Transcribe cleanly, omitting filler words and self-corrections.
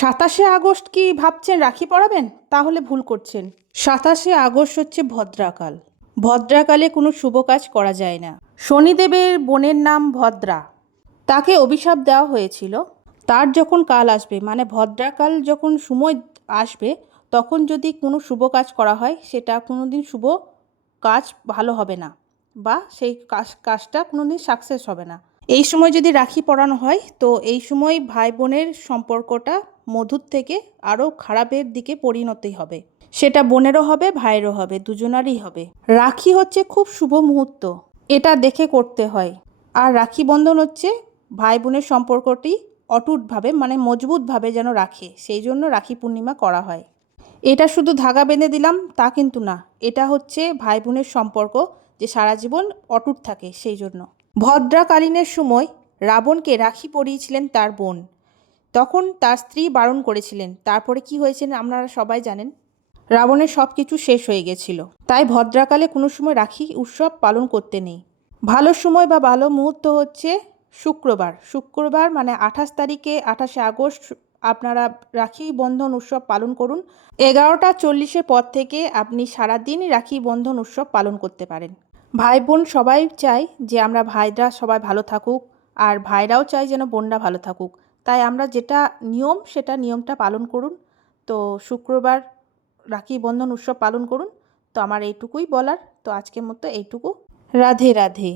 27শে August কি ভাবছেন রাখি পরাবেন? তাহলে ভুল করছেন। 27শে আগস্ট হচ্ছে ভদ্রাকাল। ভদ্রাকালে কোনো শুভ কাজ করা যায় না। শনিদেবের বোনের নাম ভদ্রা। তাকে অভিশাপ দেওয়া হয়েছিল। তার যখন কাল আসবে, মানে ভদ্রাকাল যখন সময় আসবে, তখন যদি কোনো শুভ কাজ করা হয়, সেটা কোনো দিন শুভ কাজ ভালো হবে না, বা সেই কাজটা কোনো দিন সাকসেস হবে না। এই সময় যদি রাখি পরানো হয়, তো এই সময় ভাই বোনের সম্পর্কটা মধুর থেকে আরও খারাপের দিকে পরিণতি হবে। সেটা বোনেরও হবে, ভাইয়েরও হবে, দুজনারই হবে। রাখি হচ্ছে খুব শুভ মুহূর্ত, এটা দেখে করতে হয়। আর রাখি বন্ধন হচ্ছে ভাই বোনের সম্পর্কটি অটুটভাবে, মানে মজবুতভাবে যেন রাখে, সেই জন্য রাখি পূর্ণিমা করা হয়। এটা শুধু ধাগা বেঁধে দিলাম তা কিন্তু না, এটা হচ্ছে ভাই বোনের সম্পর্ক যে সারা জীবন অটুট থাকে, সেই জন্য। ভদ্রাকালীনের সময় রাবণকে রাখি পরিয়েছিলেন তার বোন। তখন তার স্ত্রী বারণ করেছিলেন। তারপরে কি হয়েছে আপনারা সবাই জানেন। রাবণের সব কিছু শেষ হয়ে গেছিল। তাই ভদ্রাকালে কোনো সময় রাখি উৎসব পালন করতে নেই। ভালো সময় বা ভালো মুহূর্ত হচ্ছে শুক্রবার। শুক্রবার মানে 28 তারিখে, 28শে আগস্ট আপনারা রাখি বন্ধন উৎসব পালন করুন। 11টা 40-এর পর থেকে আপনি সারাদিন রাখি বন্ধন উৎসব পালন করতে পারেন। ভাই বোন সবাই চায় যে আমরা ভাইরা সবাই ভালো থাকুক, আর ভাইরাও চায় যেন বোনরা ভালো থাকুক। তাই আমরা যেটা নিয়ম, সেটা নিয়মটা পালন করুন। তো শুক্রবার রাখি বন্ধন উৎসব পালন করুন। তো আমার এইটুকুই বলার। তো আজকের মতো এইটুকু। রাধে রাধে।